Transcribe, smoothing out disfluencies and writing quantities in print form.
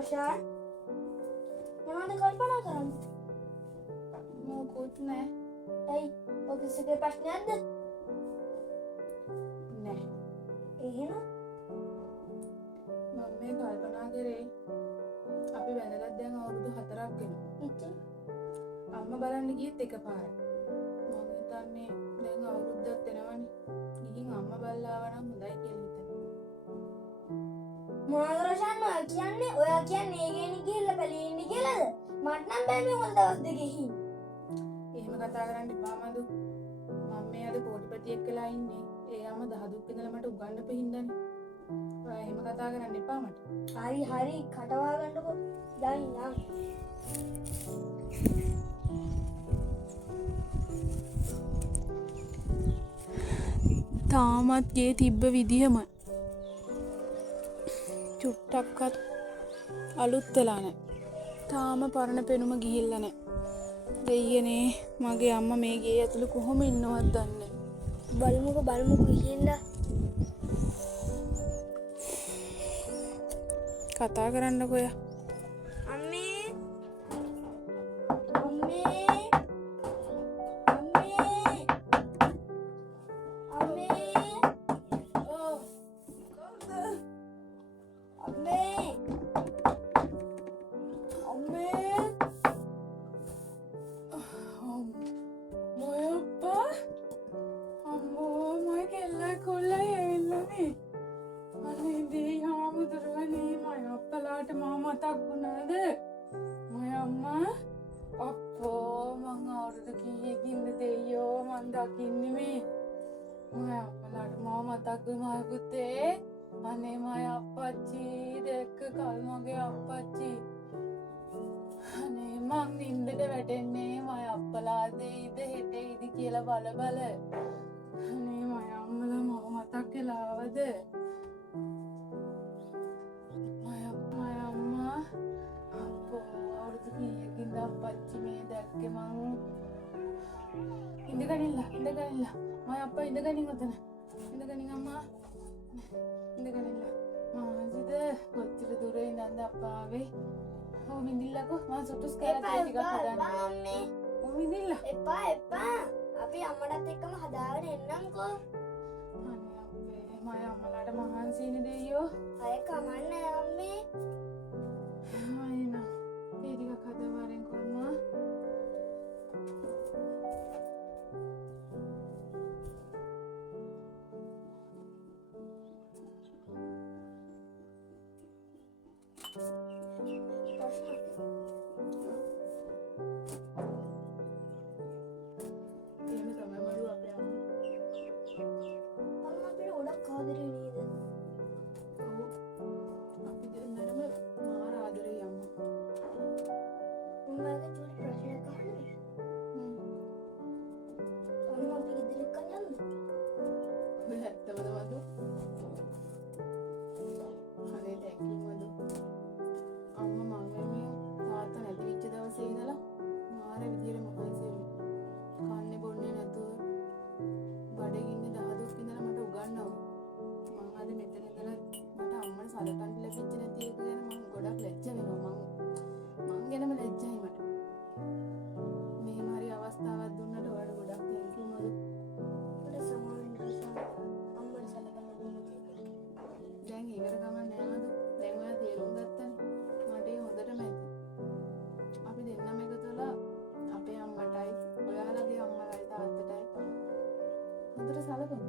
රොෂාන් මොනවද කල්පනා කරන්නේ? මොකුත් නෑ. ඇයි ඔෆිස් එකේ ප්‍රශ්නයක්ද? නෑ. එහෙනම් මම මේ කල්පනා කරේ අපි වැඳලා දැන් අවුරුදු 4ක් වෙනවා. ඉතින් අම්මා බලන්න ගියෙත් එකපාරයි. මම හිතන්නේ දැන් අවුරුද්දක් වෙනවනේ. ගිහින් අම්මා බලලා ආවනම් හොඳයි කියලා හිතනවා. මොනවද රොෂාන් ඔයා කියන්නේ? ඔයා කියන්නේ ඒ ගේනි ගිහිල්ලා බැලී ඉන්න කියලාද? මට නම් බෑ මේ හොල් දවස් දෙකේ හින්. එහෙම කතා කරන්න එපා මදු. මම මේ අද කෝටිපතියෙක් වෙලා ඉන්නේ. ඒ අම්මා දහදුක් ඉඳලා මට උගන්වපු හින්දානේ. ඔයා එහෙම කතා කරන්න එපා මට. හරි කටවා ගන්නකො. දැන් නම් තාමත් ගේ තිබ්බ විදිහම චුට්ටක්වත් අලුත් වෙලා නැහැ. තාම පරණ පෙනුම ගිහිල්ලා නැහැ. දෙයියනේ මගේ අම්මා මේ ගේ ඇතුළේ කොහොම ඉන්නවද දන්නේ බලමුකෝ ගිහිල්ලා. කතා කරන්නකෝ යා. අම්මේ ඕ අම්මේ මොයප්පා අම්මෝ මයි කෙල්ලා කොල්ලයි ඇවිල්ලානේ. අනේ දෙයි හාමුදුරුවනේ මයි අප්පලාට මා මතක් වුණාද? මයි අම්මා අප්පෝ මං අවුරුදු කීයකින්ද දෙයියෝ මං දකින්නේ මේ. මයි අප්පලාට මා මතක් වුණා පුතේ. අනේ මයි අප්පච්චි දැක්ක කල් මගේ අප්පච්චි. අනේ මං නින්දට වැටෙන්නේ මයි අප්පලා දෙයිද හෙටෙයිද කියලා බල බල. අනේ මයි අම්මලා මව මතක් වෙලා ආවද? මයි අම්මා අප්පෝ අවුරුදු කීයකින්ද අප්පච්චි මේ දැක්කේ මං. ඉඳගනින්න මයි අප්පා ඉඳගනින් උතන. ඉඳගනින් අම්මා. ඉඳගනින්න. මාසිද කොච්චර දුර ඉඳන්ද අප්පා ආවේ? ඔව් විඳින්නකෝ මං සුටුස් කරලා ටිකක් හදාන්න. අම්මේ ඔව් විඳින්න. එපා අපි අම්මටත් එක්කම හදාගෙන එන්නම්කෝ. අනේ අපේ මයි අම්මලාට මහන්සිනේ දෙයියෝ. අය කමන්නේ අම්මේ. අයින ඒ ටිකක් හදවරෙන් කරනවා. එහෙම තමයි මඩු අපේ අම්මා. අම්මා අපිට ගොඩක් ආදරේ නේද? ඔව් අපි දෙන්නටම මාර ආදරේ අම්මා. උඹගේ චූටි ප්‍රශ්නයක් අහන්න. අම්මා අපි ගෙදර එක්කන් යන්න. ඔය ඇත්තමද මදු? අනේ thank you මදු. අම්මා මං වෙනුවෙන් තාත්තා නැති වෙච්ච දවසේ ඉඳලා මාර විදියට මහන්සි වෙනවා. කන්නේ බොන්නේ නැතුව බඩගින්නේ දහදුක් ඉඳලා මට උගන්වනවා. මං අද මෙතන ඉඳලා මට අම්මට සලකන්න ලැබිච්ච නැති එක ගැන මං ගොඩක් ලැජ්ජ වෙනවා. මං ගැනම ලැජ්ජයි මට. මෙහෙම හරි අවස්ථාවක් දුන්නට ඔයාලට ගොඩක් thank you මදු. උඩ සමාවෙන් රසාව අම්මට සලකන්න දුන්නු කියලා. දැන් ඒකට ගමන් නෑ මදු. දැන් ඔයා තේරුම් ගත්තනේ. මට ඒ හොඳටම ඇති. අපි දෙන්නම එකතු වෙලා අපේ අම්මටයි ඔයාලගේ අම්මලයි තාත්තටයි හොඳට සලකමු.